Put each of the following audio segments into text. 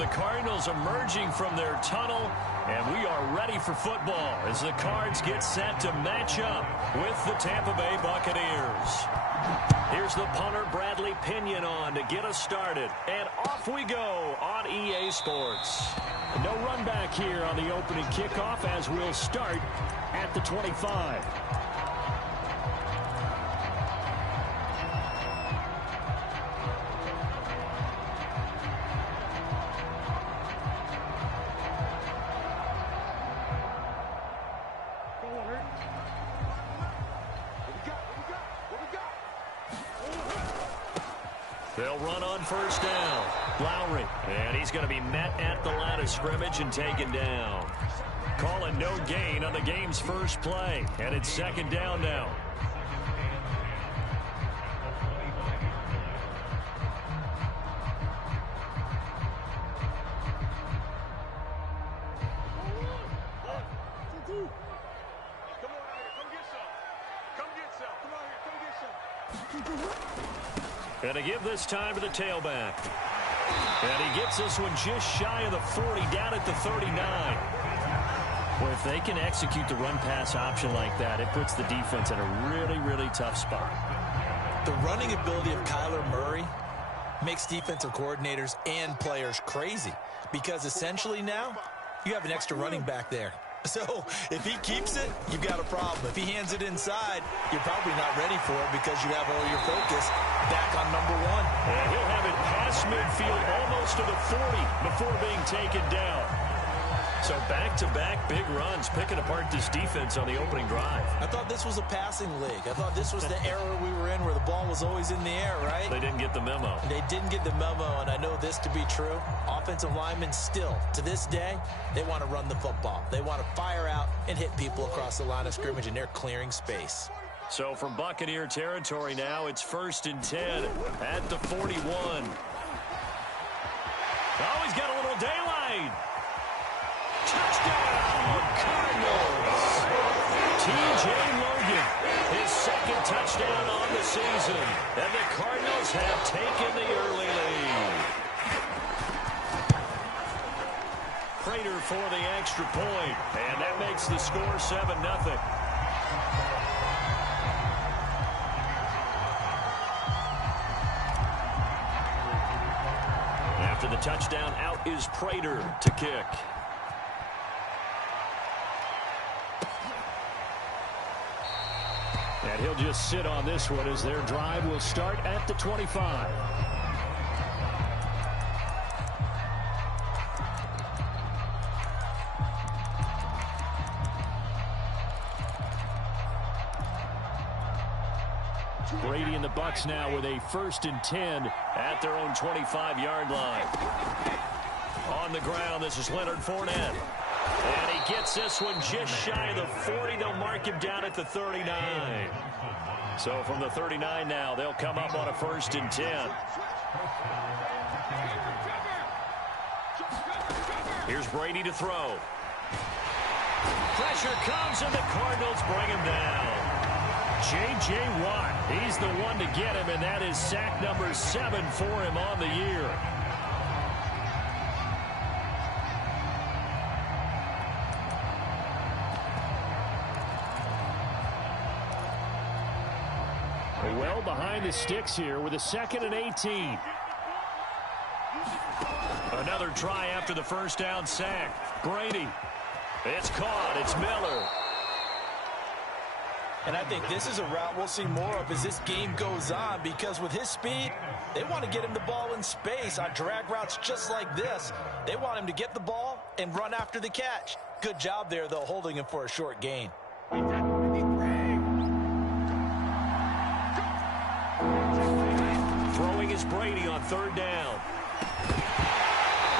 the Cardinals emerging from their tunnel, and we are ready for football as the Cards get set to match up with the Tampa Bay Buccaneers. Here's the punter, Bradley Pinion, on to get us started. And off we go on EA Sports. No run back here on the opening kickoff as we'll start at the 25. They'll run on first down. Lowry, and he's going to be met at the line of scrimmage and taken down. Calling no gain on the game's first play, and it's second down now. And to give this time to the tailback. And he gets this one just shy of the 40, down at the 39. Well, if they can execute the run-pass option like that, it puts the defense in a really, really tough spot. The running ability of Kyler Murray makes defensive coordinators and players crazy, because essentially now you have an extra running back there. So if he keeps it, you've got a problem. If he hands it inside, you're probably not ready for it because you have all your focus back on number one. And he'll have it past midfield almost to the 40 before being taken down. So back-to-back big runs, picking apart this defense on the opening drive. I thought this was a passing league. I thought this was the era we were in where the ball was always in the air, right? They didn't get the memo. They didn't get the memo, and I know this to be true. Offensive linemen still, to this day, they want to run the football. They want to fire out and hit people across the line of scrimmage, and they're clearing space. So from Buccaneer territory now, it's 1st and 10 at the 41. Oh, he's got a little daylight. Touchdown, Cardinals. T.J. Logan, his second touchdown on the season. And the Cardinals have taken the early lead. Prater for the extra point, and that makes the score 7-0. After the touchdown, out is Prater to kick. And he'll just sit on this one as their drive will start at the 25. Brady and the Bucs now with a 1st and 10 at their own 25-yard line. On the ground, this is Leonard Fournette. And he gets this one just shy of the 40. They'll mark him down at the 39. So from the 39 now, they'll come up on a 1st and 10. Here's Brady to throw. Pressure comes, and the Cardinals bring him down. J.J. Watt, he's the one to get him, and that is sack number 7 for him on the year. Well behind the sticks here with a 2nd and 18. Another try after the first down sack. Brady. It's caught. It's Miller. And I think this is a route we'll see more of as this game goes on, because with his speed, they want to get him the ball in space on drag routes just like this. They want him to get the ball and run after the catch. Good job there, though, holding him for a short gain. Throwing is Brady on 3rd down.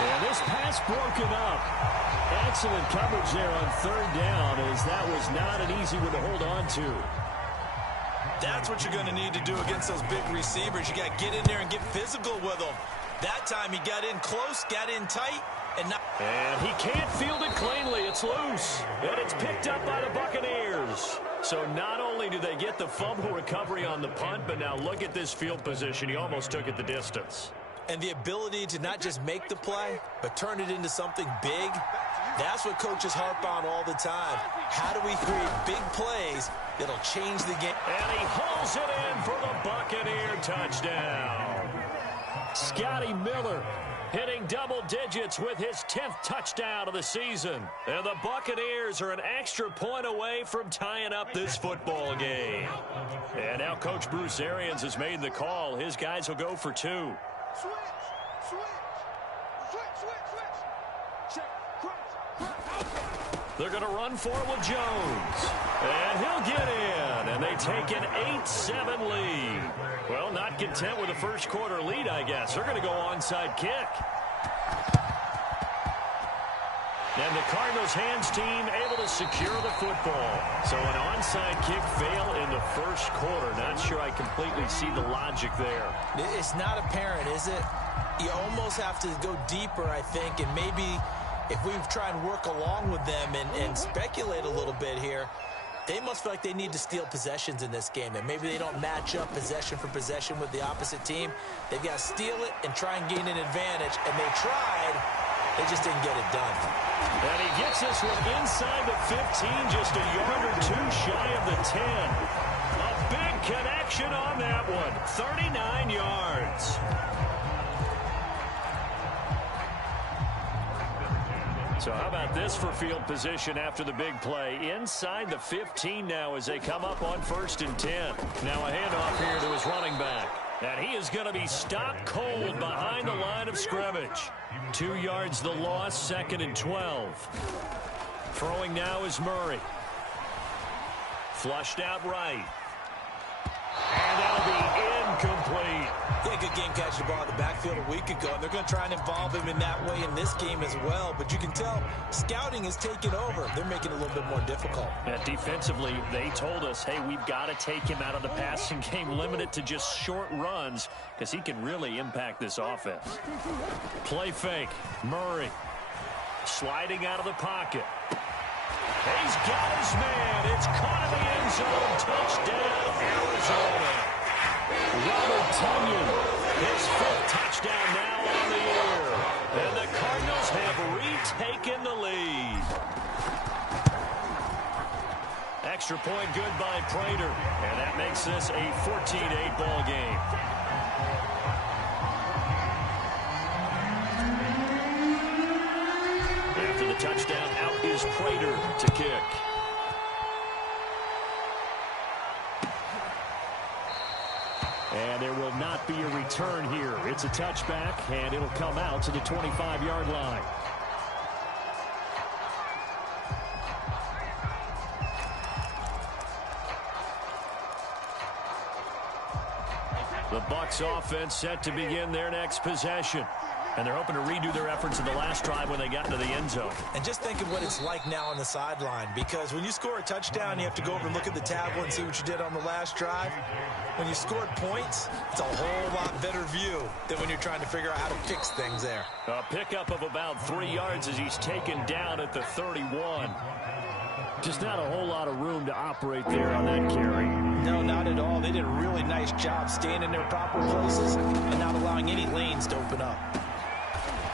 And this pass broken up. Excellent coverage there on 3rd down, as that was not an easy one to hold on to. That's what you're going to need to do against those big receivers. You got to get in there and get physical with them. That time he got in close, got in tight, and he can't field it cleanly. It's loose, and it's picked up by the Buccaneers. So not only do they get the fumble recovery on the punt, but now look at this field position. He almost took it the distance. And the ability to not just make the play, but turn it into something big, that's what coaches harp on all the time. How do we create big plays that'll change the game? And he hauls it in for the Buccaneer touchdown. Scotty Miller hitting double digits with his 10th touchdown of the season. And the Buccaneers are an extra point away from tying up this football game. And now Coach Bruce Arians has made the call. His guys will go for 2. They're going to run for it with Jones. And he'll get in. And they take an 8-7 lead. Well, not content with a first quarter lead, I guess. They're going to go onside kick. And the Cardinals' hands team able to secure the football. So an onside kick fail in the first quarter. Not sure I completely see the logic there. It's not apparent, is it? You almost have to go deeper, I think, and maybe if we try and work along with them and speculate a little bit here, they must feel like they need to steal possessions in this game, and maybe they don't match up possession for possession with the opposite team. They've got to steal it and try and gain an advantage, and they tried. They just didn't get it done. And he gets this one inside the 15, just a yard or 2 shy of the 10. A big connection on that one, 39 yards. So how about this for field position after the big play? Inside the 15 now as they come up on 1st and 10. Now a handoff here to his running back. And he is going to be stopped cold behind the line of scrimmage. 2 yards the loss, 2nd and 12. Throwing now is Murray. Flushed out right. And that'll be incomplete. Yeah, good game catching the ball in the backfield a week ago, and they're going to try and involve him in that way in this game as well. But you can tell scouting is taking over. They're making it a little bit more difficult. And defensively, they told us, hey, we've got to take him out of the passing game, limit it to just short runs, because he can really impact this offense. Play fake. Murray sliding out of the pocket. He's got his man. It's caught in the end zone. Touchdown, Arizona. Robert Tonyan, his 5th touchdown now on the year. And the Cardinals have retaken the lead. Extra point good by Prater. And that makes this a 14-8 ball game. After the touchdown, out is Prater to kick. And there will not be a return here. It's a touchback, and it'll come out to the 25-yard line. The Bucs offense set to begin their next possession. And they're hoping to redo their efforts in the last drive when they got into the end zone. And just think of what it's like now on the sideline, because when you score a touchdown, you have to go over and look at the tablet and see what you did on the last drive. When you scored points, it's a whole lot better view than when you're trying to figure out how to fix things there. A pickup of about 3 yards as he's taken down at the 31. Just not a whole lot of room to operate there on that carry. No, not at all. They did a really nice job staying in their proper places and not allowing any lanes to open up.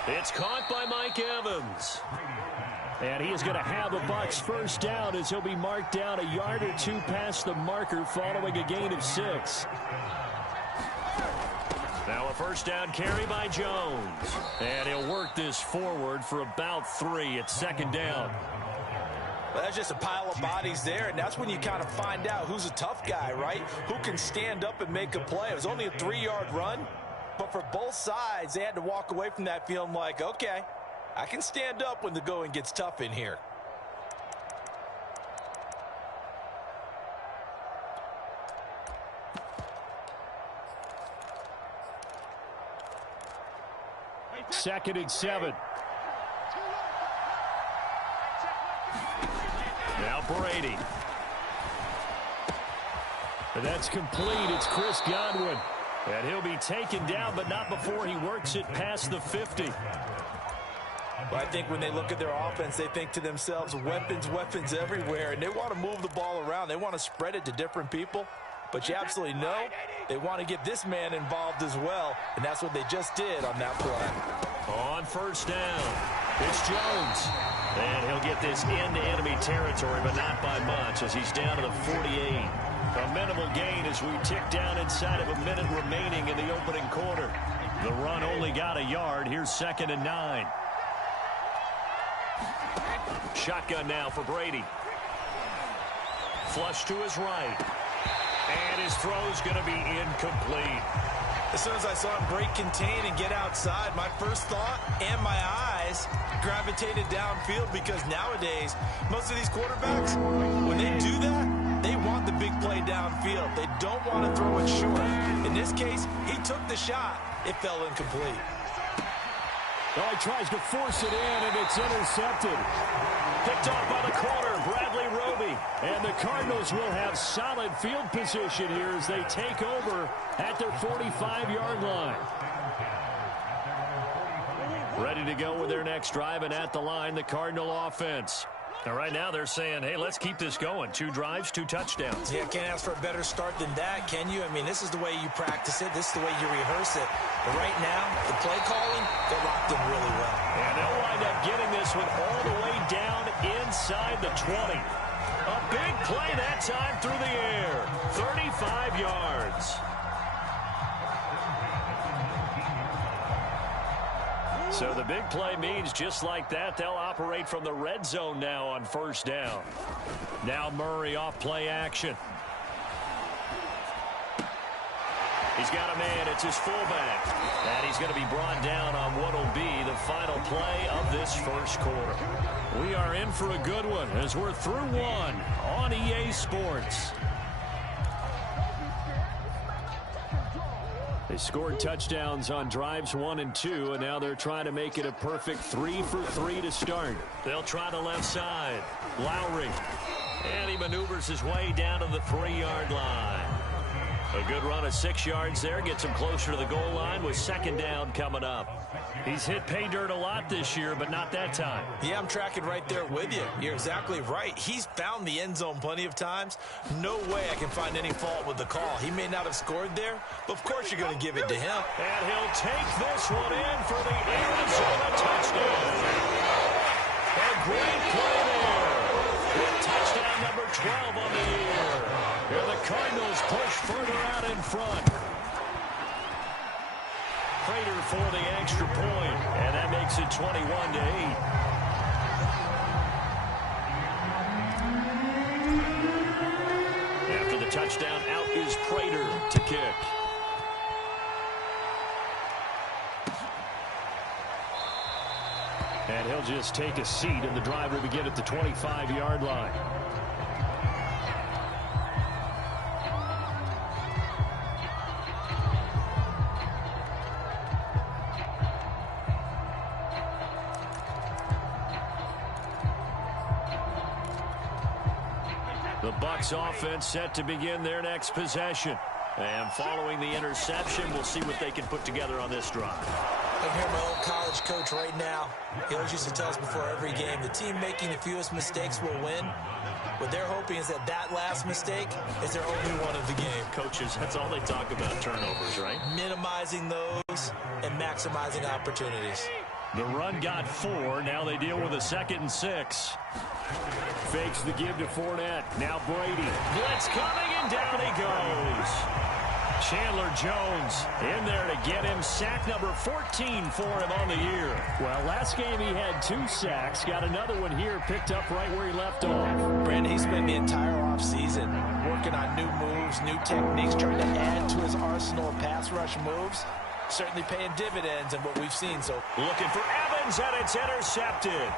It's caught by Mike Evans. And he is going to have the Bucs first down as he'll be marked down a yard or 2 past the marker following a gain of 6. Now a first down carry by Jones. And he'll work this forward for about 3 at 2nd down. Well, that's just a pile of bodies there, and that's when you kind of find out who's a tough guy, right? Who can stand up and make a play. It was only a 3-yard run. But for both sides, they had to walk away from that feeling like, okay, I can stand up when the going gets tough in here. Second and 7. Now Brady. And that's complete. It's Chris Godwin. And he'll be taken down, but not before he works it past the 50. Well, I think when they look at their offense, they think to themselves, weapons, weapons everywhere, and they want to move the ball around. They want to spread it to different people. but you absolutely know they want to get this man involved as well, and that's what they just did on that play. On first down, it's Jones. And he'll get this into enemy territory, but not by much, as he's down to the 48. A minimal gain as we tick down inside of a minute remaining in the opening quarter. The run only got a yard. Here's 2nd and 9. Shotgun now for Brady. Flush to his right. And his throw's going to be incomplete. As soon as I saw him break contain and get outside, my first thought and my eyes gravitated downfield, because nowadays, most of these quarterbacks, when they do that, they want the big play downfield. They don't want to throw it short. In this case, he took the shot. It fell incomplete. Well, he tries to force it in, and it's intercepted. Picked off by the corner, Bradley Roby. And the Cardinals will have solid field position here as they take over at their 45-yard line. Ready to go with their next drive, and at the line, the Cardinal offense. Now, right now, they're saying, hey, let's keep this going. 2 drives, 2 touchdowns. Yeah, can't ask for a better start than that, can you? I mean, this is the way you practice it. This is the way you rehearse it. But right now, the play calling, they're locked in really well. And they'll wind up getting this one all the way down inside the 20. A big play that time through the air. 35 yards. So the big play means just like that, they'll operate from the red zone now on first down. Now Murray off play action. He's got a man. It's his fullback. And he's going to be brought down on what will be the final play of this first quarter. We are in for a good one as we're through one on EA Sports. They scored touchdowns on drives 1 and 2, and now they're trying to make it a perfect 3 for 3 to start. They'll try the left side. Lowry. And he maneuvers his way down to the 3-yard line. A good run of 6 yards there. Gets him closer to the goal line with 2nd down coming up. He's hit pay dirt a lot this year, but not that time. Yeah, I'm tracking right there with you. You're exactly right. He's found the end zone plenty of times. No way I can find any fault with the call. He may not have scored there, but of course you're going to give it to him. And he'll take this one in for the Arizona touchdown. A great play there. With touchdown number 12 on the year. Here the Cardinals push further out in front. Prater for the extra point, and that makes it 21-8. After the touchdown, out is Prater to kick. And he'll just take a seat, and the drive will begin at the 25-yard line. The Bucs offense set to begin their next possession. And following the interception, we'll see what they can put together on this drive. I hear my old college coach right now. He always used to tell us before every game, the team making the fewest mistakes will win. What they're hoping is that last mistake is their only one of the game. Coaches, that's all they talk about, turnovers, right? Minimizing those and maximizing opportunities. The run got 4. Now they deal with a 2nd and 6. Fakes the give to Fournette. Now Brady. Blitz coming, and down he goes. Chandler Jones in there to get him sack number 14 for him on the year. Well, last game he had 2 sacks. Got another one here picked up right where he left off. Brandon, he spent the entire offseason working on new moves, new techniques, trying to add to his arsenal of pass rush moves. Certainly paying dividends in what we've seen. So looking for Evans, and it's intercepted.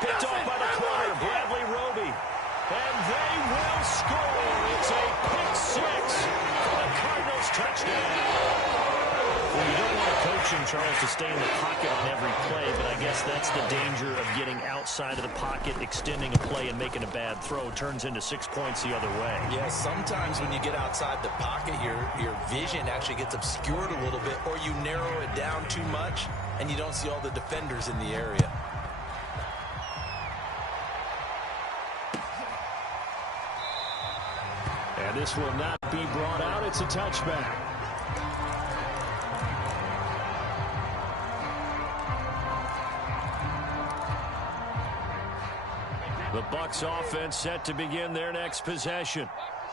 Picked off by the corner, Bradley Roby. And they will score. It's a pick 6 for the Cardinals touchdown. Well, you don't want a coach in Charles to stay in the pocket on every play, but I guess that's the danger of getting outside of the pocket, extending a play, and making a bad throw. Turns into 6 points the other way. Yeah, sometimes when you get outside the pocket, your vision actually gets obscured a little bit, or you narrow it down too much, and you don't see all the defenders in the area. And this will not be brought out. It's a touchback. The Bucs offense set to begin their next possession.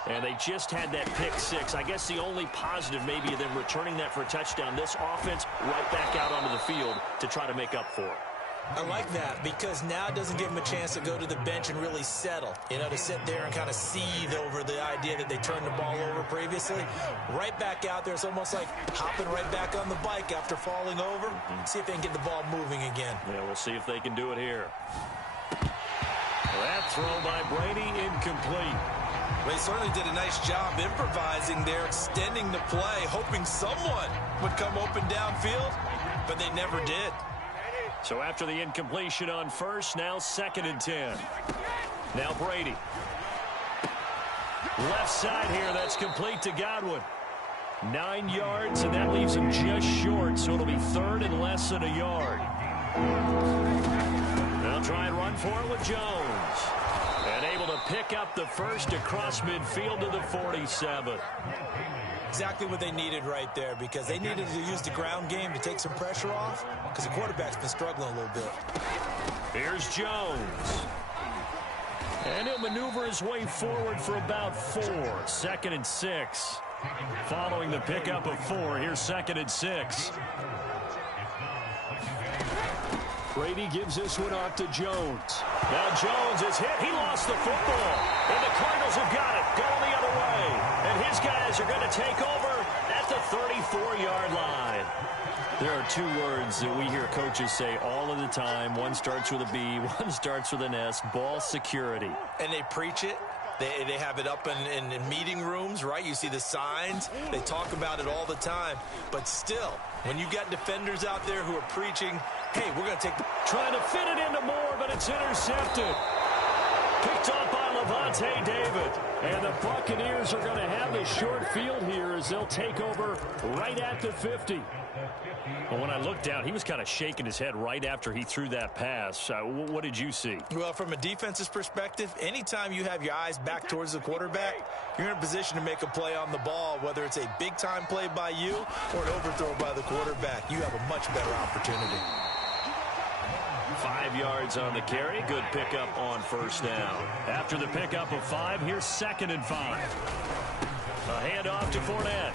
And they just had that pick six. I guess the only positive maybe of them returning that for a touchdown. This offense right back out onto the field to try to make up for it. I like that because now it doesn't give them a chance to go to the bench and really settle. You know, to sit there and kind of seethe over the idea that they turned the ball over previously. Right back out there. It's almost like hopping right back on the bike after falling over. See if they can get the ball moving again. Yeah, we'll see if they can do it here. That throw by Brady incomplete. They certainly did a nice job improvising there, extending the play, hoping someone would come open downfield, but they never did. So after the incompletion on first, now 2nd and 10. Now Brady. Left side here, that's complete to Godwin. 9 yards, and that leaves him just short, so it'll be 3rd and less than a yard. They'll try and run for it with Jones. And able to pick up the first across midfield to the 47. Exactly what they needed right there because they needed to use the ground game to take some pressure off because the quarterback's been struggling a little bit. Here's Jones. And he'll maneuver his way forward for about 4. 2nd and 6. Following the pickup of 4, here's 2nd and 6. Brady gives this one off to Jones. Now Jones is hit. He lost the football. And the Cardinals have got it. Going the other way. And his guys are going to take over at the 34-yard line. There are 2 words that we hear coaches say all of the time. One starts with a B, one starts with an S. Ball security. And they preach it. They have it up in meeting rooms, right? You see the signs. They talk about it all the time. But still, when you got defenders out there who are preaching, hey, we're going to take the... Trying to fit it into Moore, but it's intercepted. Picked off by Levante David. And the Buccaneers are going to have the short field here as they'll take over right at the 50. But when I looked down, he was kind of shaking his head right after he threw that pass. What did you see? Well, from a defense's perspective, anytime you have your eyes back towards the quarterback, you're in a position to make a play on the ball, whether it's a big-time play by you or an overthrow by the quarterback. You have a much better opportunity. 5 yards on the carry. Good pickup on first down. After the pickup of 5, here's 2nd and 5. A handoff to Fournette.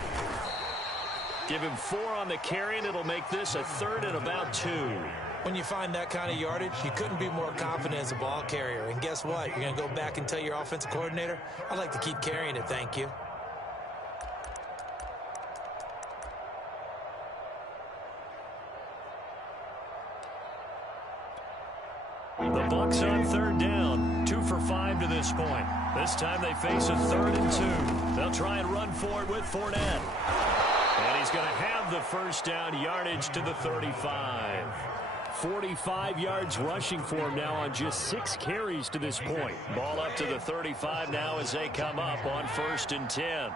Give him 4 on the carry, and it'll make this a 3rd and about 2. When you find that kind of yardage, you couldn't be more confident as a ball carrier. And guess what? You're going to go back and tell your offensive coordinator, I'd like to keep carrying it, thank you. The Bucs on 3rd down. 2 for 5 to this point. This time they face a 3rd and 2. They'll try and run for it with Fournette. And he's going to have the first down, yardage to the 35. 45 yards rushing for him now on just 6 carries to this point. Ball up to the 35 now as they come up on 1st and 10.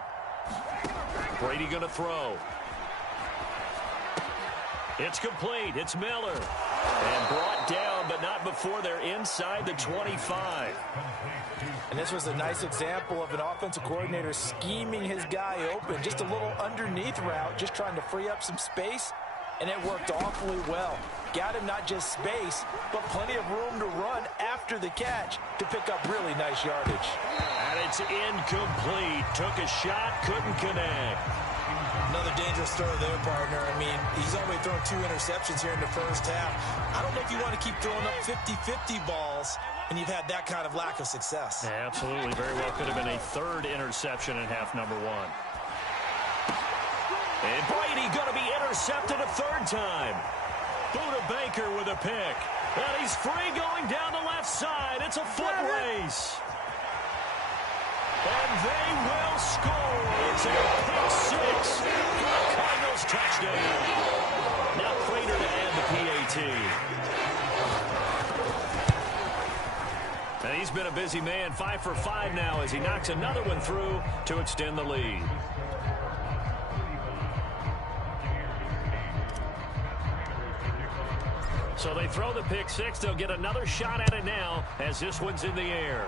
Brady going to throw. It's complete. It's Miller. And brought down, but not before they're inside the 25. And this was a nice example of an offensive coordinator scheming his guy open. Just a little underneath route, just trying to free up some space. And it worked awfully well. Got him not just space, but plenty of room to run after the catch to pick up really nice yardage. And it's incomplete. Took a shot, couldn't connect. Another dangerous throw there, partner. I mean, he's already thrown 2 interceptions here in the first half. I don't know if you want to keep throwing up 50-50 balls and you've had that kind of lack of success. Yeah, absolutely. Very well could have been a 3rd interception in half number 1. And Brady going to be intercepted a 3rd time. Buda Baker with a pick. And he's free going down the left side. It's a foot race. And they will score. It's a pick 6 for the Cardinals touchdown. Now Prater to add the PAT. And he's been a busy man. 5 for 5 now as he knocks another one through to extend the lead. So they throw the pick 6. They'll get another shot at it now as this one's in the air.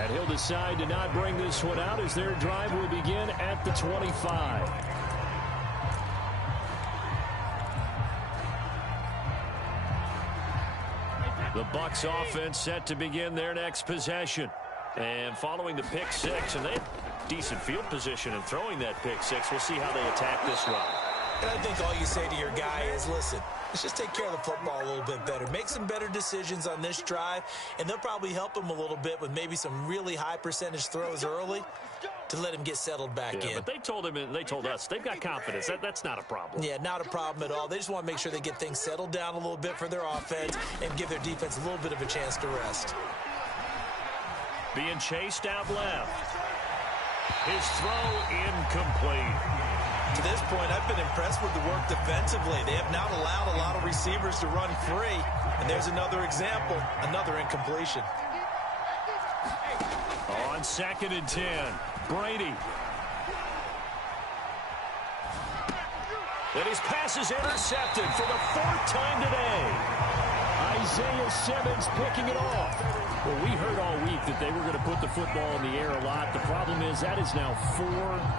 And he'll decide to not bring this one out as their drive will begin at the 25. The Bucs offense set to begin their next possession. And following the pick six, and they have decent field position in throwing that pick six. We'll see how they attack this run. And I think all you say to your guy is, listen, let's just take care of the football a little bit better. Make some better decisions on this drive, and they'll probably help him a little bit with maybe some really high percentage throws early to let him get settled back in. But they told him, and they told us, they've got confidence. That's not a problem. Yeah, not a problem at all. They just want to make sure they get things settled down a little bit for their offense and give their defense a little bit of a chance to rest. Being chased out left. His throw incomplete. To this point, I've been impressed with the work defensively. They have not allowed a lot of receivers to run free. And there's another example, another incompletion. On 2nd and 10, Brady. And his pass is intercepted for the 4th time today. Isaiah Simmons picking it off. Well, we heard all week that they were going to put the football in the air a lot. The problem is that is now 4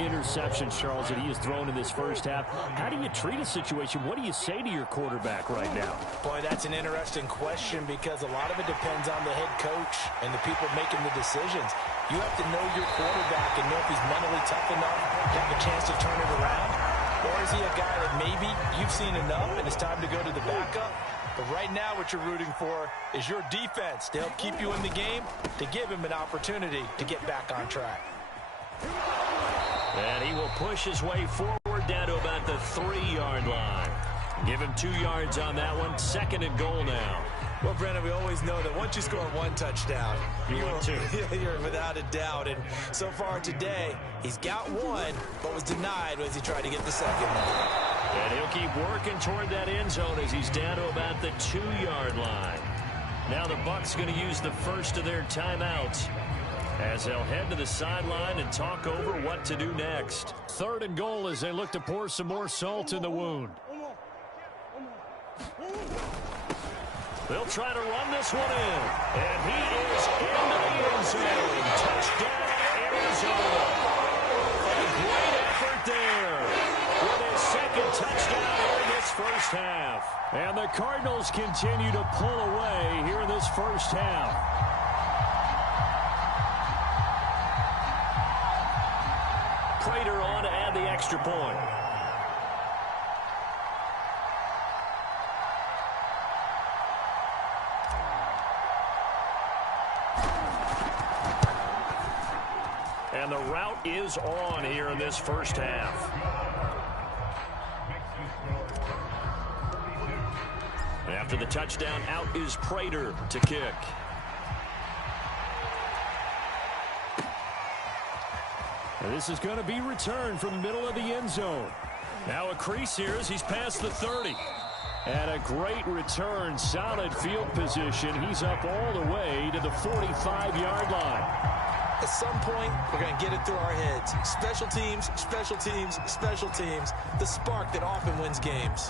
interceptions, Charles, that he has thrown in this first half. How do you treat a situation? What do you say to your quarterback right now? Boy, that's an interesting question because a lot of it depends on the head coach and the people making the decisions. You have to know your quarterback and know if he's mentally tough enough to have a chance to turn it around. Or is he a guy that maybe you've seen enough and it's time to go to the backup? But right now what you're rooting for is your defense to help keep you in the game, to give him an opportunity to get back on track. And he will push his way forward down to about the 3-yard line. Give him 2 yards on that one. 2nd and goal now. Well, Brennan, we always know that once you score 1 touchdown, you're without a doubt. And so far today, he's got 1, but was denied as he tried to get the 2nd one. And he'll keep working toward that end zone as he's down to about the 2-yard line. Now the Bucs going to use the first of their timeouts as they'll head to the sideline and talk over what to do next. 3rd and goal as they look to pour some more salt in the wound. They'll try to run this one in. And he is into the end zone. Touchdown, Arizona. A great effort there with his 2nd touchdown in this first half. And the Cardinals continue to pull away here in this first half. Prater on to add the extra point. And the route is on here in this first half. After the touchdown, out is Prater to kick. And this is going to be returned from the middle of the end zone. Now a crease here as he's past the 30. And a great return, solid field position. He's up all the way to the 45-yard line. At some point, we're going to get it through our heads. Special teams, special teams, special teams. The spark that often wins games.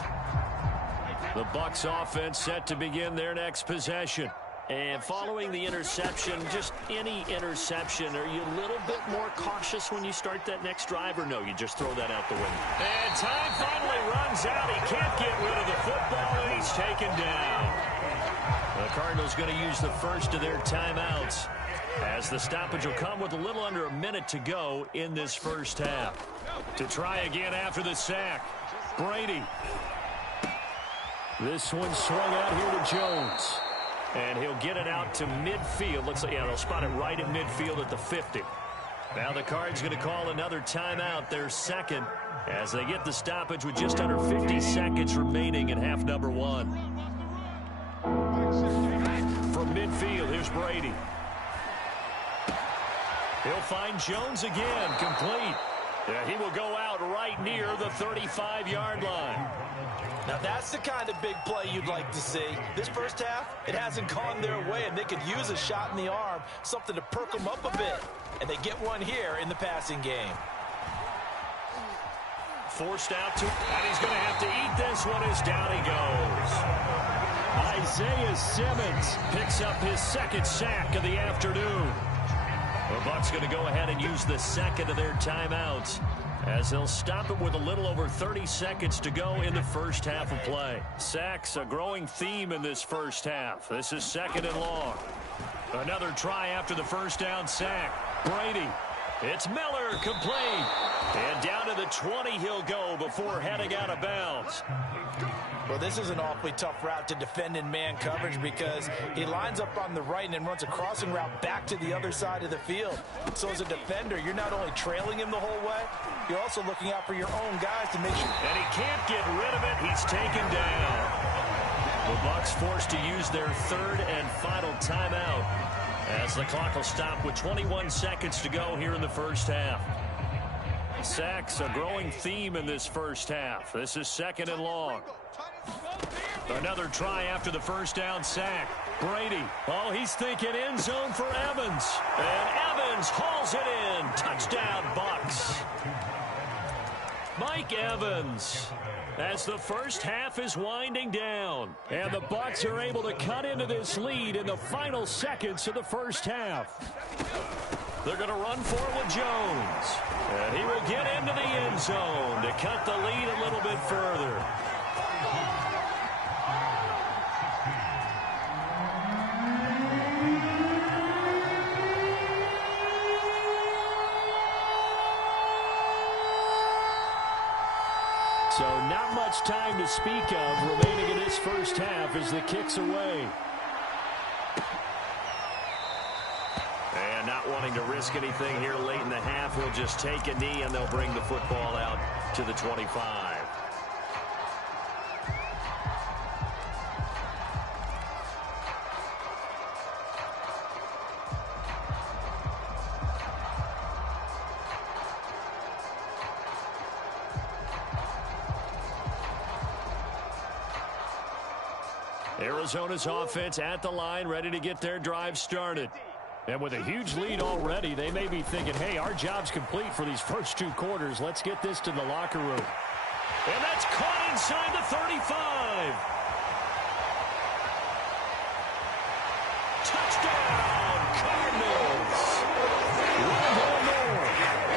The Bucs offense set to begin their next possession. And following the interception, just any interception, are you a little bit more cautious when you start that next drive, or no, you just throw that out the window? And time finally runs out. He can't get rid of the football, and he's taken down. The Cardinals going to use the first of their timeouts, as the stoppage will come with a little under a minute to go in this first half. To try again after the sack, Brady. This one swung out here to Jones. And he'll get it out to midfield. Looks like, yeah, they'll spot it right at midfield at the 50. Now the Cards going to call another timeout, their 2nd, as they get the stoppage with just under 50 seconds remaining in half number 1. From midfield, here's Brady. He'll find Jones again, complete. Yeah, he will go out right near the 35-yard line. Now that's the kind of big play you'd like to see. This first half, it hasn't gone their way, and they could use a shot in the arm, something to perk them up a bit. And they get one here in the passing game. Forced out to, and he's going to have to eat this one as down he goes. Isaiah Simmons picks up his 2nd sack of the afternoon. The Bucs going to go ahead and use the second of their timeouts as they'll stop it with a little over 30 seconds to go in the first half of play. Sacks, a growing theme in this first half. This is 2nd and long. Another try after the first down sack. Brady. It's Miller, complete. And down to the 20 he'll go before heading out of bounds. Well, this is an awfully tough route to defend in man coverage because he lines up on the right and then runs a crossing route back to the other side of the field. So as a defender, you're not only trailing him the whole way, you're also looking out for your own guys to make sure. And he can't get rid of it. He's taken down. The Bucs forced to use their 3rd and final timeout as the clock will stop with 21 seconds to go here in the first half. Sacks, a growing theme in this first half. This is 2nd and long. Another try after the first down sack. Brady. Oh, he's thinking end zone for Evans. And Evans hauls it in. Touchdown, Bucs. Mike Evans. As the first half is winding down. And the Bucs are able to cut into this lead in the final seconds of the first half. They're going to run for it with Jones. And he will get into the end zone to cut the lead a little bit further. So not much time to speak of remaining in this first half as the kick's away. And not wanting to risk anything here late in the half, he'll just take a knee and they'll bring the football out to the 25. Arizona's offense at the line, ready to get their drive started. And with a huge lead already, they may be thinking, hey, our job's complete for these first 2 quarters. Let's get this to the locker room. And that's caught inside the 35. Touchdown, Cardinals. One more.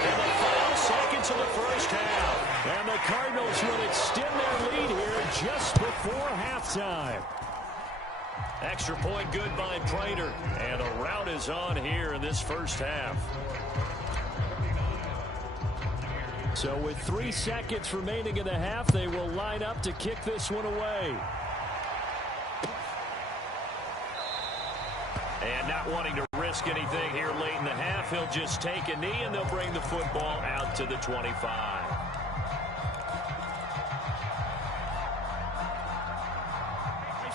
In the final seconds of the first half. And the Cardinals will extend their lead here just before halftime. Extra point good by Prater. And a rout is on here in this first half. So with 3 seconds remaining in the half, they will line up to kick this one away. And not wanting to risk anything here late in the half, he'll just take a knee and they'll bring the football out to the 25.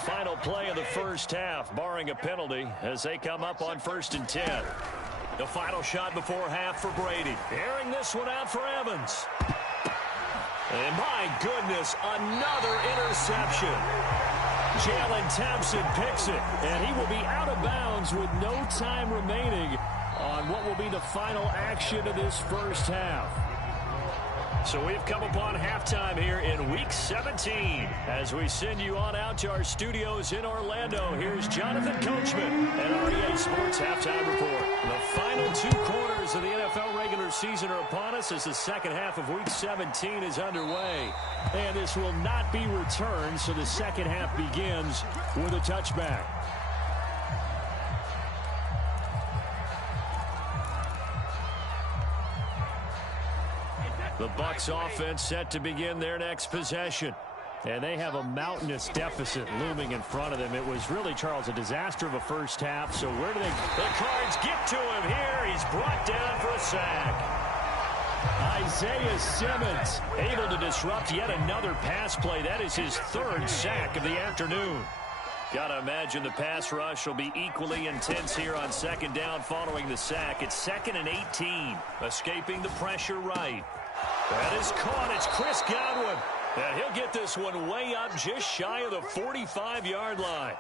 Final play of the first half, barring a penalty, as they come up on 1st and 10. The final shot before half for Brady. Airing this one out for Evans. And my goodness, another interception. Jalen Thompson picks it, and he will be out of bounds with no time remaining on what will be the final action of this first half. So we've come upon halftime here in Week 17. As we send you on out to our studios in Orlando, here's Jonathan Coachman at REA Sports Halftime Report. The final 2 quarters of the NFL regular season are upon us as the second half of Week 17 is underway. And this will not be returned, so the second half begins with a touchback. The Bucs offense set to begin their next possession. And they have a mountainous deficit looming in front of them. It was really, Charles, a disaster of a first half. So where do they... The Cards get to him here. He's brought down for a sack. Isaiah Simmons able to disrupt yet another pass play. That is his 3rd sack of the afternoon. Got to imagine the pass rush will be equally intense here on 2nd down following the sack. It's 2nd and 18. Escaping the pressure right. That is caught. It's Chris Godwin. And he'll get this one way up just shy of the 45-yard line.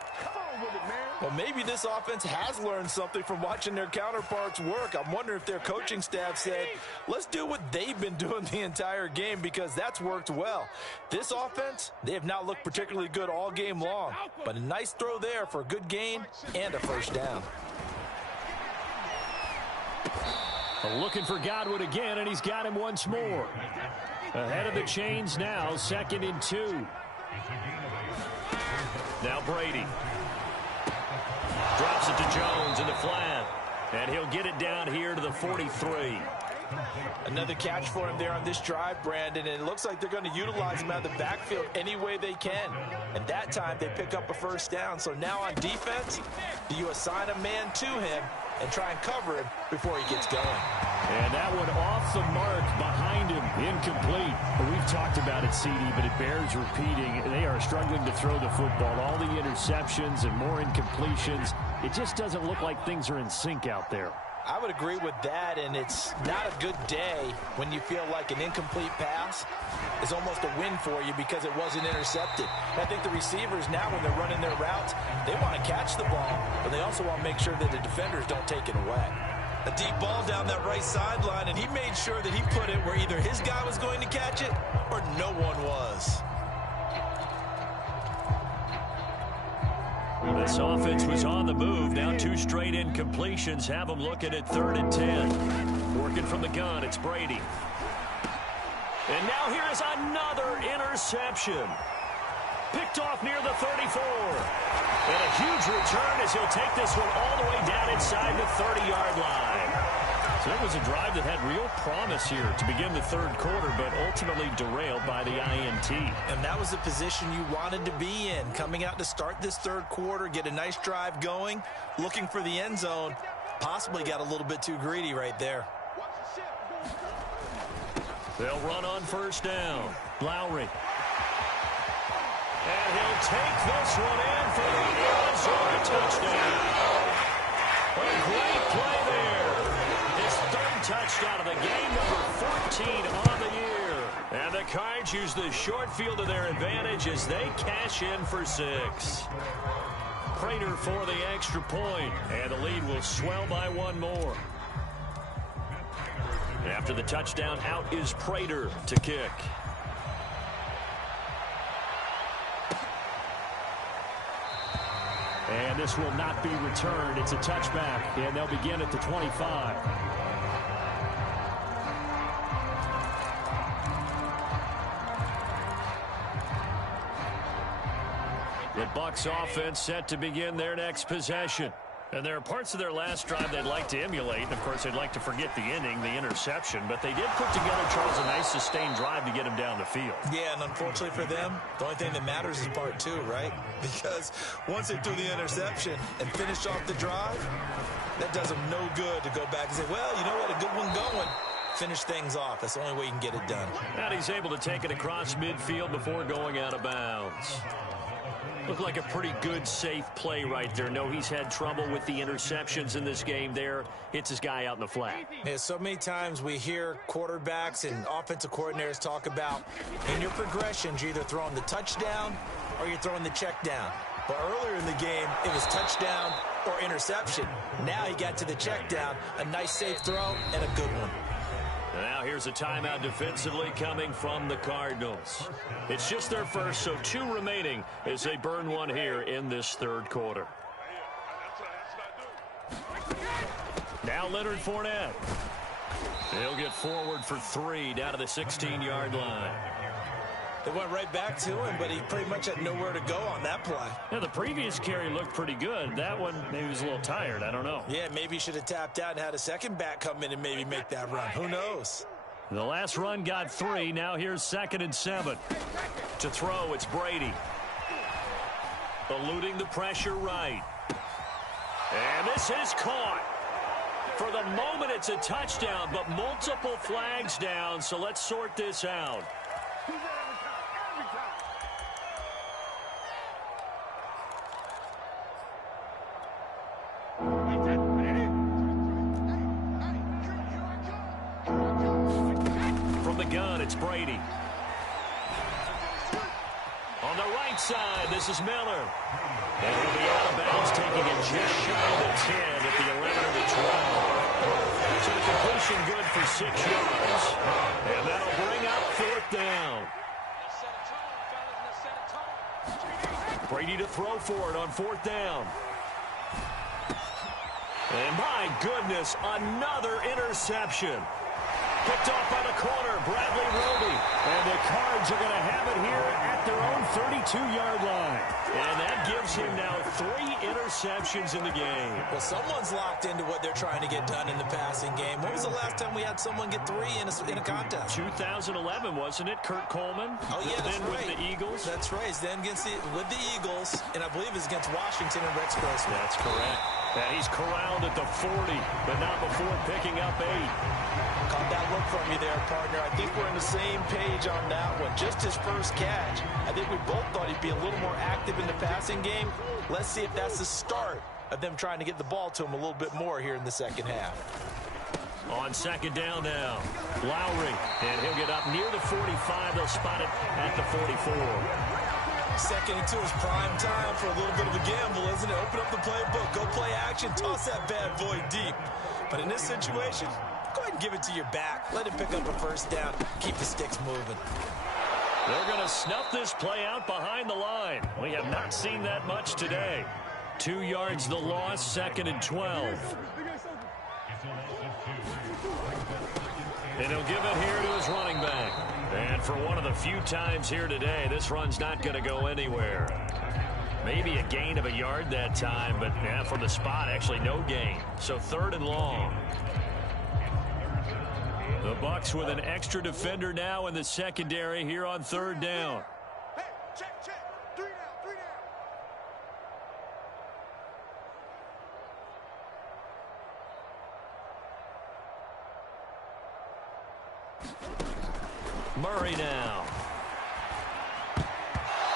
Well, maybe this offense has learned something from watching their counterparts work. I'm wondering if their coaching staff said, let's do what they've been doing the entire game, because that's worked well. This offense, they have not looked particularly good all game long, but a nice throw there for a good gain and a first down. Looking for Godwin again, and he's got him once more. Ahead of the chains now, 2nd and 2. Now Brady. Drops it to Jones in the flat. And he'll get it down here to the 43. Another catch for him there on this drive, Brandon, and it looks like they're going to utilize him out of the backfield any way they can. And that time they pick up a first down. So now on defense, you assign a man to him and try and cover him before he gets going. And that one off the mark behind him, incomplete. We've talked about it, CD, but it bears repeating. They are struggling to throw the football. All the interceptions and more incompletions. It just doesn't look like things are in sync out there. I would agree with that, and it's not a good day when you feel like an incomplete pass is almost a win for you because it wasn't intercepted. And I think the receivers now, when they're running their routes, they want to catch the ball, but they also want to make sure that the defenders don't take it away. A deep ball down that right sideline, and he made sure that he put it where either his guy was going to catch it or no one was. This offense was on the move. Now 2 straight incompletions have them looking at 3rd and 10. Working from the gun, it's Brady. And now here is another interception. Picked off near the 34. And a huge return as he'll take this one all the way down inside the 30-yard line. So it was a drive that had real promise here to begin the 3rd quarter, but ultimately derailed by the INT. And that was the position you wanted to be in, coming out to start this 3rd quarter, get a nice drive going, looking for the end zone. Possibly got a little bit too greedy right there. They'll run on 1st down. Lowry. And he'll take this one in for the Arizona touchdown. A great play there. His 3rd touchdown of the game, number 14 on the year. And the Cards use the short field to their advantage as they cash in for 6. Prater for the extra point, and the lead will swell by 1 more. After the touchdown, out is Prater to kick. And this will not be returned. It's a touchback, and they'll begin at the 25. The Bucs offense set to begin their next possession. And there are parts of their last drive they'd like to emulate. And, of course, they'd like to forget the inning, the interception. But they did put together, Charles, a nice sustained drive to get him down the field. Yeah, and unfortunately for them, the only thing that matters is part 2, right? Because once they threw the interception and finished off the drive, that does them no good to go back and say, well, you know what, a good one going. Finish things off. That's the only way you can get it done. And he's able to take it across midfield before going out of bounds. Looked like a pretty good, safe play right there. No, he's had trouble with the interceptions in this game there. Hits his guy out in the flat. Yeah, so many times we hear quarterbacks and offensive coordinators talk about in your progressions, you're either throwing the touchdown or you're throwing the check down. But earlier in the game, it was touchdown or interception. Now he got to the check down, a nice safe throw, and a good one. Now here's a timeout defensively coming from the Cardinals. It's just their first, so 2 remaining as they burn 1 here in this 3rd quarter. Now Leonard Fournette. He'll get forward for 3 down to the 16-yard line. They went right back to him, but he pretty much had nowhere to go on that play. Now, the previous carry looked pretty good. That one, maybe he was a little tired. I don't know. Yeah, maybe he should have tapped out and had a second back come in and maybe make that run. Who knows? The last run got 3. Now here's 2nd and 7. To throw, it's Brady. Eluding the pressure right. And this is caught. For the moment, it's a touchdown, but multiple flags down, so let's sort this out. Gun, it's Brady. On the right side, this is Miller. And he'll be out of bounds, taking it just shy of the 10 at the 11 of the 12. So the completion good for 6 yards. And that'll bring up 4th down. Brady to throw for it on 4th down. And my goodness, another interception. Picked off by the corner, Bradley Roby. And the Cards are going to have it here at their own 32-yard line. And that gives him now 3 interceptions in the game. Well, someone's locked into what they're trying to get done in the passing game. When was the last time we had someone get 3 in a contest? 2011, wasn't it? Kurt Coleman. Oh, yeah, that's right. With the Eagles. That's right. He's then with the Eagles, and I believe it's against Washington and Rex Grossman. That's correct. And he's corralled at the 40, but not before picking up 8. Caught that look from you there, partner. I think we're on the same page on that one. Just his first catch. I think we both thought he'd be a little more active in the passing game. Let's see if that's the start of them trying to get the ball to him a little bit more here in the second half. On second down now, Lowry, and he'll get up near the 45. They'll spot it at the 44. Second and 2 is prime time for a little bit of a gamble, isn't it? Open up the playbook, go play action, toss that bad boy deep. But in this situation, go ahead and give it to your back. Let him pick up a first down. Keep the sticks moving. They're going to snuff this play out behind the line. We have not seen that much today. 2 yards the loss, second and 12. And he'll give it here to his running back. And for one of the few times here today, this run's not going to go anywhere. Maybe a gain of a yard that time, but yeah, from the spot, actually no gain. So 3rd and long. The Bucs with an extra defender now in the secondary here on 3rd down. Hey, check. 3 down, 3 down. Murray now.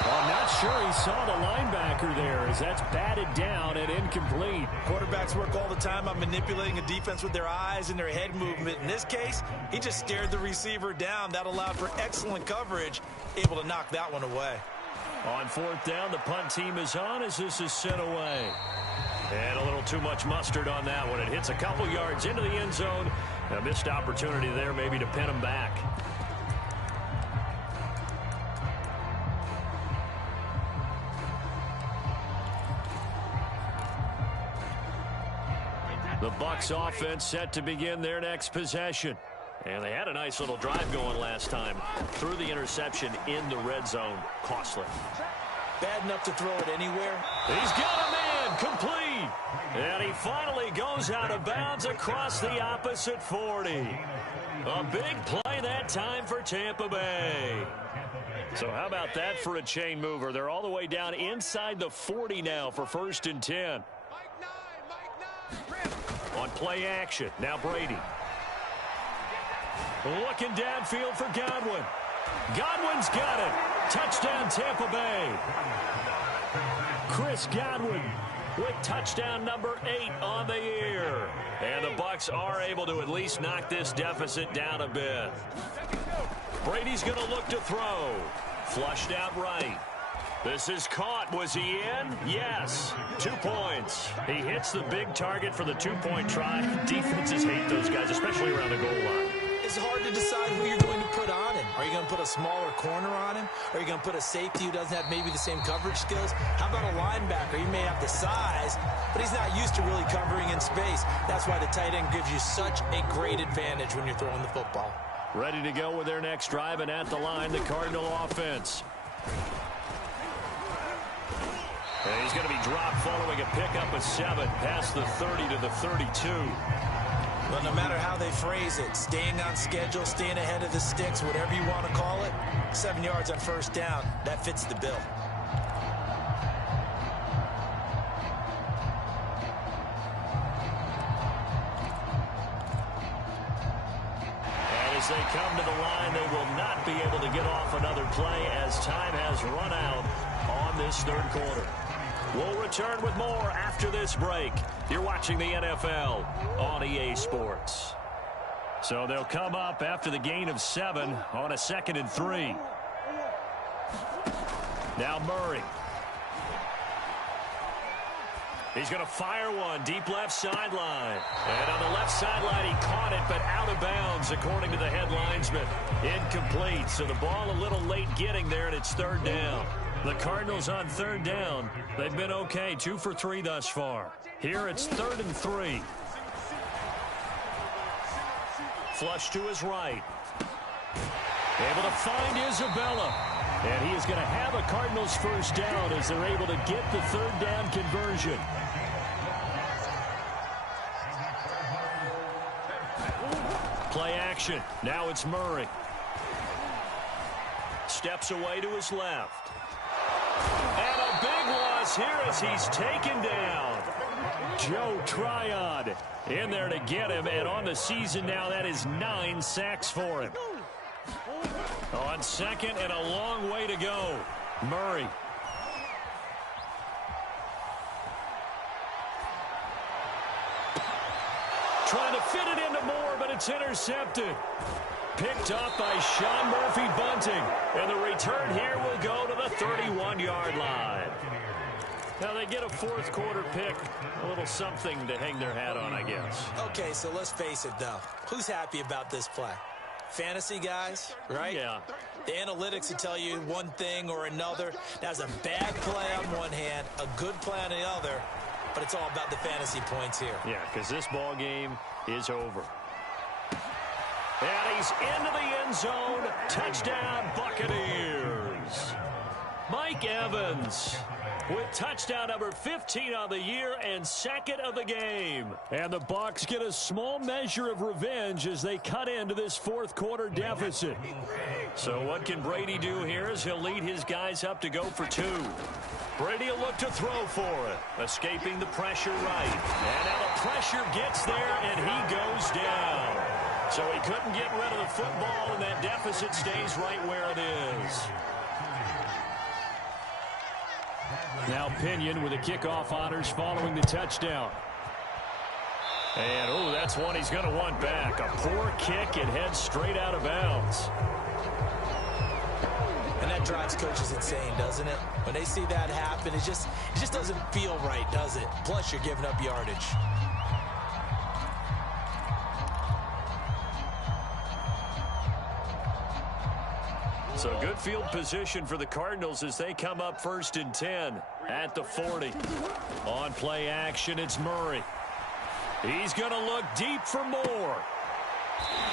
Well, I'm not sure he saw the linebacker there as that's batted down and incomplete. Quarterbacks work all the time on manipulating a defense with their eyes and their head movement. In this case, he just stared the receiver down. That allowed for excellent coverage, able to knock that one away. On 4th down, the punt team is on as this is sent away. And a little too much mustard on that one. It hits a couple yards into the end zone. A missed opportunity there maybe to pin him back. The Bucs offense set to begin their next possession. And they had a nice little drive going last time. Threw the interception in the red zone. Costly. Bad enough to throw it anywhere. He's got a man complete. And he finally goes out of bounds across the opposite 40. A big play that time for Tampa Bay. So how about that for a chain mover? They're all the way down inside the 40 now for 1st and 10. On play action, now Brady. Looking downfield for Godwin. Godwin's got it. Touchdown, Tampa Bay. Chris Godwin with touchdown number 8 on the year. And the Bucs are able to at least knock this deficit down a bit. Brady's going to look to throw. Flushed out right. This is caught. Was he in? Yes. 2 points. He hits the big target for the 2-point try. Defenses hate those guys, especially around the goal line. It's hard to decide who you're going to put on him. Are you going to put a smaller corner on him? Are you going to put a safety who doesn't have maybe the same coverage skills? How about a linebacker? He may have the size, but he's not used to really covering in space. That's why the tight end gives you such a great advantage when you're throwing the football. Ready to go with their next drive, and at the line, the Cardinal offense. And he's going to be dropped following a pickup of 7 past the 30 to the 32. Well, no matter how they phrase it, staying on schedule, staying ahead of the sticks, whatever you want to call it, 7 yards on 1st down, that fits the bill. And as they come to the line, they will not be able to get off another play as time has run out on this 3rd quarter. We'll return with more after this break. You're watching the NFL on EA Sports. So they'll come up after the gain of 7 on a 2nd and 3. Now Murray. He's going to fire one deep left sideline. And on the left sideline, he caught it, but out of bounds, according to the head linesman. Incomplete. So the ball a little late getting there, and it's 3rd down. The Cardinals on third down. They've been okay, 2 for 3 thus far. Here it's 3rd and 3. Flush to his right. Able to find Isabella. And he is going to have a Cardinals first down as they're able to get the third down conversion. Play action. Now it's Murray. Steps away to his left. And a big loss here as he's taken down. Joe Tryon in there to get him. And on the season now, that is 9 sacks for him. On second and a long way to go. Murray. Trying to fit it into Moore, but it's intercepted. Picked up by Sean Murphy-Bunting. And the return here will go to the 31-yard line. Now they get a fourth quarter pick. A little something to hang their hat on, I guess. Okay, so let's face it, though. Who's happy about this play? Fantasy guys, right? Yeah. The analytics will tell you one thing or another. That's a bad play on one hand, a good play on the other, but it's all about the fantasy points here. Yeah, because this ball game is over. And he's into the end zone. Touchdown, Buccaneers. Mike Evans with touchdown number 15 on the year and second of the game. And the Bucs get a small measure of revenge as they cut into this fourth quarter deficit. So what can Brady do here as he'll lead his guys up to go for 2. Brady will look to throw for it. Escaping the pressure right. And now the pressure gets there and he goes down. So he couldn't get rid of the football and that deficit stays right where it is. Now Pinion with the kickoff honors following the touchdown. And, oh, that's one he's going to want back. A poor kick. It heads straight out of bounds. And that drives coaches insane, doesn't it? When they see that happen, it just doesn't feel right, does it? Plus, you're giving up yardage. So good field position for the Cardinals as they come up 1st and 10 at the 40. On play action, it's Murray. He's going to look deep for Moore.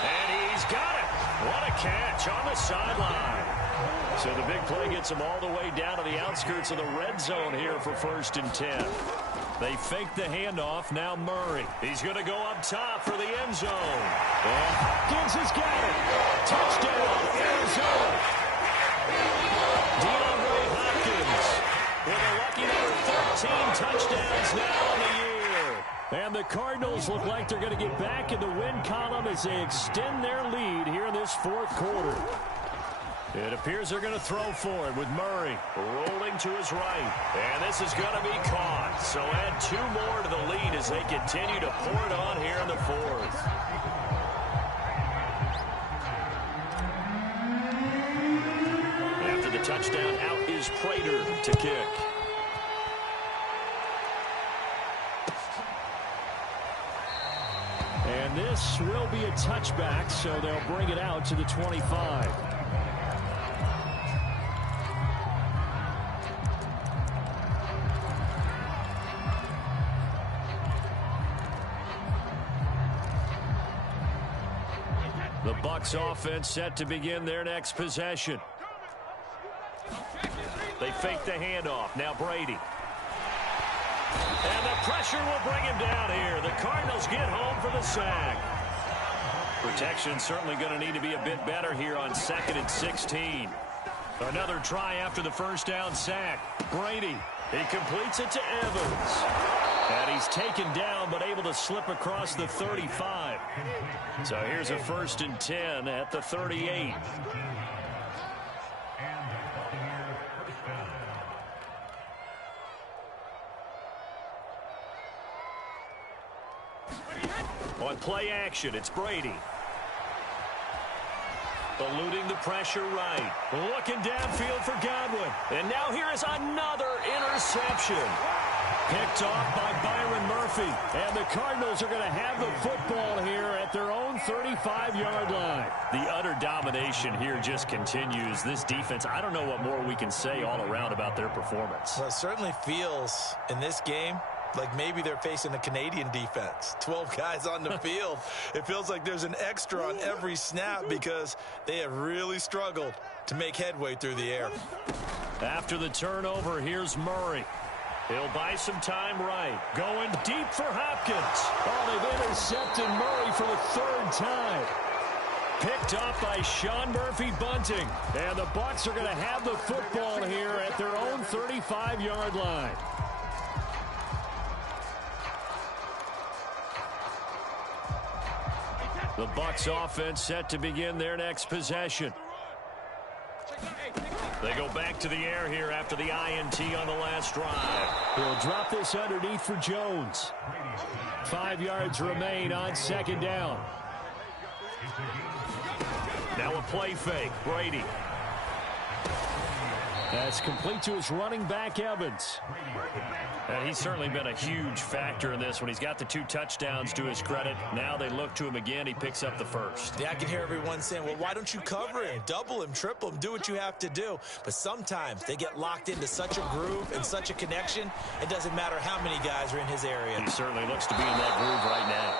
And he's got it. What a catch on the sideline. So the big play gets him all the way down to the outskirts of the red zone here for 1st and 10. They fake the handoff. Now Murray. He's going to go up top for the end zone. And Hopkins has got it. Touchdown, Arizona. DeAndre Hopkins with a lucky number 13 touchdowns now on the year. And the Cardinals look like they're going to get back in the win column as they extend their lead here in this fourth quarter. It appears they're going to throw for it with Murray rolling to his right. And this is going to be caught. So add 2 more to the lead as they continue to pour it on here in the fourth. After the touchdown, out is Prater to kick. And this will be a touchback, so they'll bring it out to the 25. The Bucs offense set to begin their next possession. They fake the handoff. Now Brady. And the pressure will bring him down here. The Cardinals get home for the sack. Protection certainly going to need to be a bit better here on 2nd and 16. Another try after the first down sack. Brady. He completes it to Evans. And he's taken down but able to slip across the 35. So here's a 1st and 10 at the 38. On play action, it's Brady. Eluding the pressure right. Looking downfield for Godwin. And now here is another interception. Picked off by Byron Murphy. And the Cardinals are going to have the football here at their own 35-yard line. The utter domination here just continues. This defense, I don't know what more we can say all around about their performance. Well, it certainly feels in this game like maybe they're facing a Canadian defense. 12 guys on the field. It feels like there's an extra on every snap because they have really struggled to make headway through the air. After the turnover, here's Murray. He'll buy some time right. Going deep for Hopkins. Oh, they've intercepted Murray for the third time. Picked off by Sean Murphy-Bunting. And the Bucs are going to have the football here at their own 35-yard line. The Bucs offense set to begin their next possession. They go back to the air here after the INT on the last drive. He'll drop this underneath for Jones. 5 yards remain on second down. Now a play fake. Brady. That's complete to his running back, Evans. And he's certainly been a huge factor in this when he's got the 2 touchdowns to his credit. Now they look to him again. He picks up the first. Yeah, I can hear everyone saying, well, why don't you cover him, double him, triple him, do what you have to do. But sometimes they get locked into such a groove and such a connection, it doesn't matter how many guys are in his area. He certainly looks to be in that groove right now.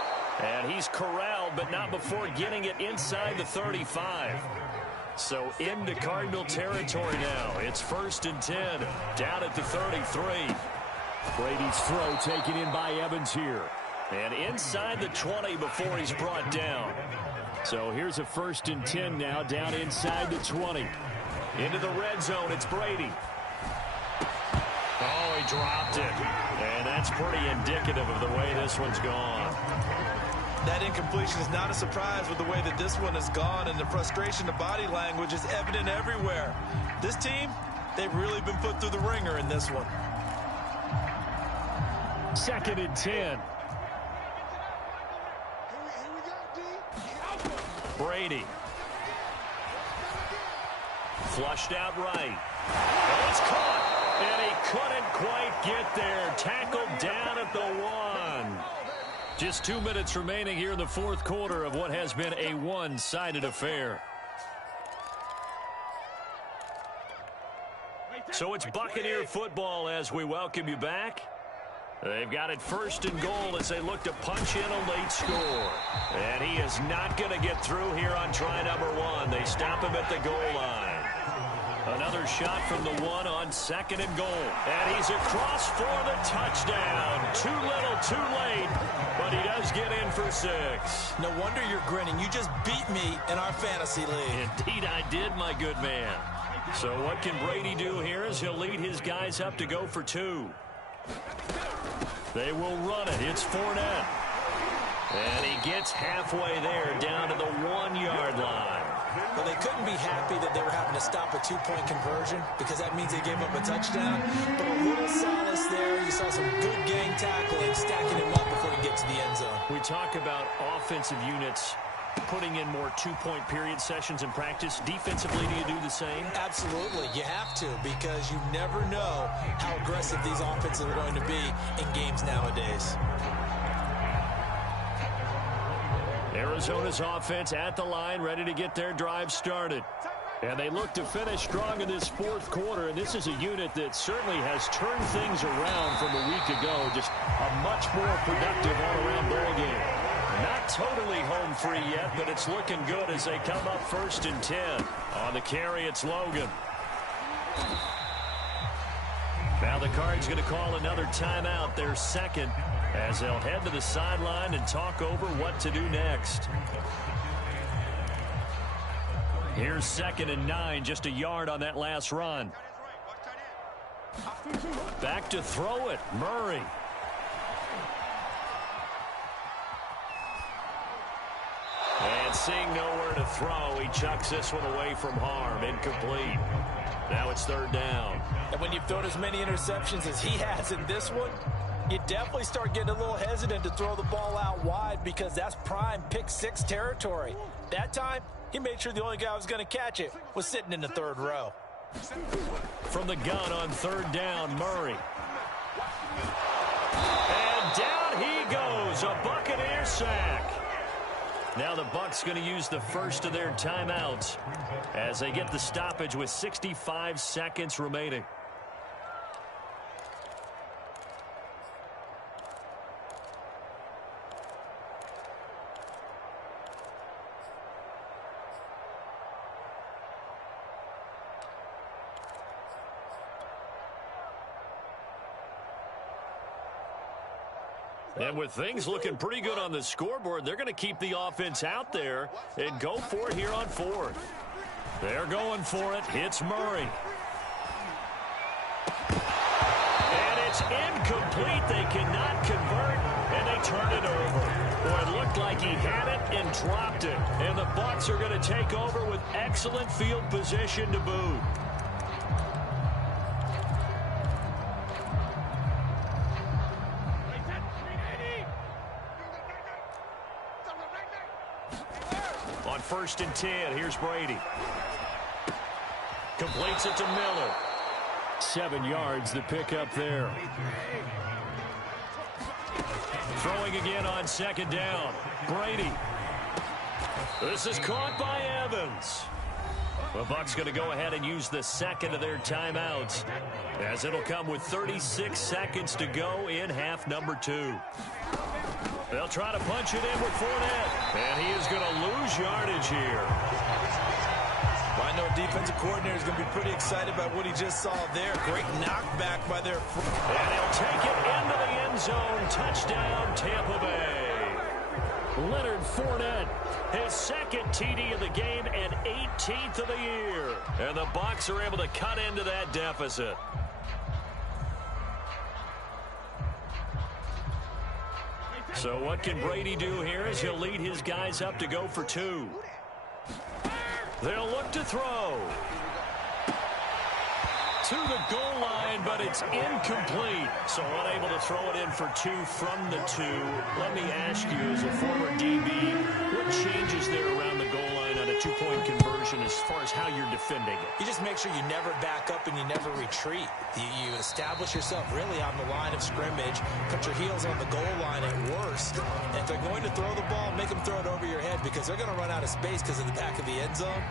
And he's corralled, but not before getting it inside the 35. So into Cardinal territory now. It's 1st and 10, down at the 33. Brady's throw taken in by Evans here. And inside the 20 before he's brought down. So here's a 1st and 10 now, down inside the 20. Into the red zone, it's Brady. Oh, he dropped it. And that's pretty indicative of the way this one's gone. That incompletion is not a surprise with the way that this one has gone, and the frustration, the body language is evident everywhere. This team, they've really been put through the ringer in this one. 2nd and 10. Brady. Flushed out right. Oh, it's caught. And he couldn't quite get there. Tackled down at the 1. Just 2 minutes remaining here in the 4th quarter of what has been a one-sided affair. So it's Buccaneer football as we welcome you back. They've got it 1st and goal as they look to punch in a late score. And he is not going to get through here on try number 1. They stop him at the goal line. Another shot from the 1 on 2nd and goal. And he's across for the touchdown. Too little, too late. But he does get in for 6. No wonder you're grinning. You just beat me in our fantasy league. Indeed I did, my good man. So what can Brady do here is he'll lead his guys up to go for 2. They will run it. It's Fournette. And he gets halfway there down to the 1-yard line. Well, they couldn't be happy that they were having to stop a 2-point conversion because that means they gave up a touchdown. But a little solace there. You saw some good gang tackling, stacking him up before he gets to the end zone. We talk about offensive units putting in more 2-point period sessions in practice. Defensively, do you do the same? Absolutely. You have to because you never know how aggressive these offenses are going to be in games nowadays. Arizona's offense at the line, ready to get their drive started. And they look to finish strong in this 4th quarter. And this is a unit that certainly has turned things around from a week ago. Just a much more productive all-around ball game. Not totally home free yet, but it's looking good as they come up 1st and 10. On the carry, it's Logan. Now the Cards going to call another timeout, their 2nd, as they'll head to the sideline and talk over what to do next. Here's 2nd and 9, just a yard on that last run. Back to throw it, Murray. And seeing nowhere to throw, he chucks this one away from harm. Incomplete. Now it's 3rd down. And when you've thrown as many interceptions as he has in this one, you definitely start getting a little hesitant to throw the ball out wide because that's prime pick-6 territory. That time, he made sure the only guy who was going to catch it was sitting in the 3rd row. From the gun on 3rd down, Murray. It's a Buccaneer sack. Now the Bucs going to use the first of their timeouts as they get the stoppage with 65 seconds remaining. And with things looking pretty good on the scoreboard, they're going to keep the offense out there and go for it here on fourth. They're going for it. It's Murray. And it's incomplete. They cannot convert, and they turn it over. Boy, it looked like he had it and dropped it. And the Bucs are going to take over with excellent field position to boot. First and 10. Here's Brady. Completes it to Miller. 7 yards the pick up there. Throwing again on second down. Brady. This is caught by Evans. The Bucs going to go ahead and use the second of their timeouts as it'll come with 36 seconds to go in half number 2. They'll try to punch it in with Fournette, and he is going to lose yardage here. Well, I know a defensive coordinator is going to be pretty excited about what he just saw there. Great knockback by their front. And he'll take it into the end zone. Touchdown, Tampa Bay. Leonard Fournette, his second TD of the game and 18th of the year. And the Bucs are able to cut into that deficit. So what can Brady do here as he'll lead his guys up to go for 2. They'll look to throw. To the goal line, but it's incomplete. So unable to throw it in for 2 from the 2. Let me ask you, as a former DB, what changes there around the goal line on a 2-point conversion as far as how you're defending it? You just make sure you never back up and you never retreat. You establish yourself really on the line of scrimmage, put your heels on the goal line at worst. And if they're going to throw the ball, make them throw it over your head because they're going to run out of space because of the back of the end zone.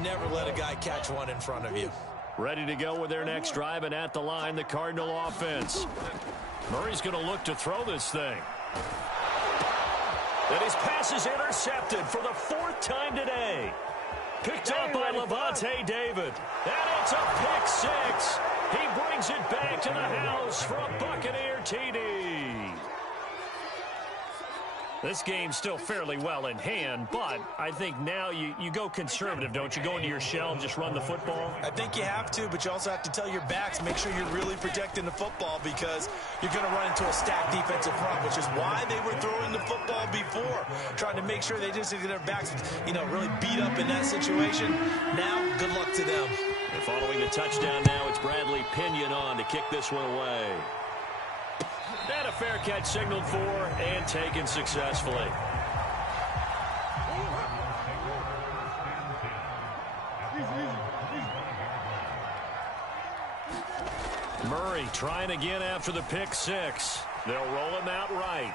Never let a guy catch one in front of you. Ready to go with their next drive, and at the line, the Cardinal offense. Murray's going to look to throw this thing. And his pass is intercepted for the 4th time today. Picked up by Levante David. And it's a pick 6. He brings it back to the house for a Buccaneer TD. This game's still fairly well in hand, but I think now you go conservative, don't you? Go into your shell and just run the football? I think you have to, but you also have to tell your backs, make sure you're really protecting the football because you're going to run into a stacked defensive front, which is why they were throwing the football before, trying to make sure they just get their backs, really beat up in that situation. Now, good luck to them. And following the touchdown now, it's Bradley Pinion on to kick this one away. And a fair catch signaled for and taken successfully. Murray trying again after the pick 6. They'll roll him out right.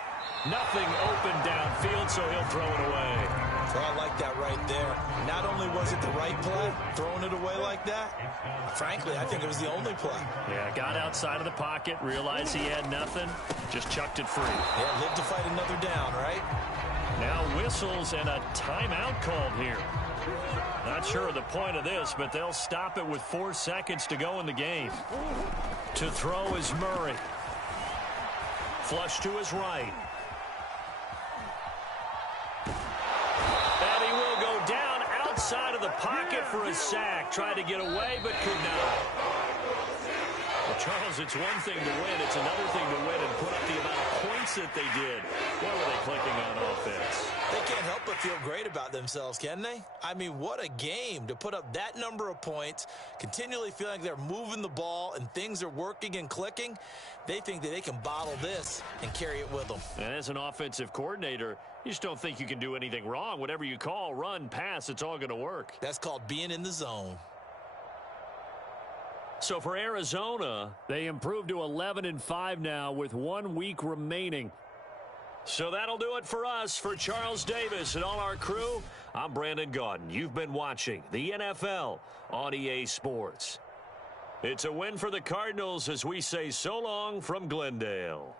Nothing open downfield, so he'll throw it away. Well, I like that right there. Not only was it the right play, throwing it away like that, frankly, I think it was the only play. Yeah, got outside of the pocket, realized he had nothing, just chucked it free. Yeah, lived to fight another down, right? Now whistles and a timeout called here. Not sure of the point of this, but they'll stop it with 4 seconds to go in the game. To throw is Murray. Flush to his right. And he will go down outside of the pocket for a sack. Tried to get away, but could not. Well, Charles, it's one thing to win. It's another thing to win and put up the amount of points that they did. What were they clicking on offense? They can't help but feel great about themselves, can they? I mean, what a game to put up that number of points, continually feeling like they're moving the ball and things are working and clicking. They think that they can bottle this and carry it with them. And as an offensive coordinator, you just don't think you can do anything wrong. Whatever you call, run, pass, it's all going to work. That's called being in the zone. So for Arizona, they improved to 11-5 now with 1 week remaining. So that'll do it for us. For Charles Davis and all our crew, I'm Brandon Gaudin. You've been watching the NFL on EA Sports. It's a win for the Cardinals as we say so long from Glendale.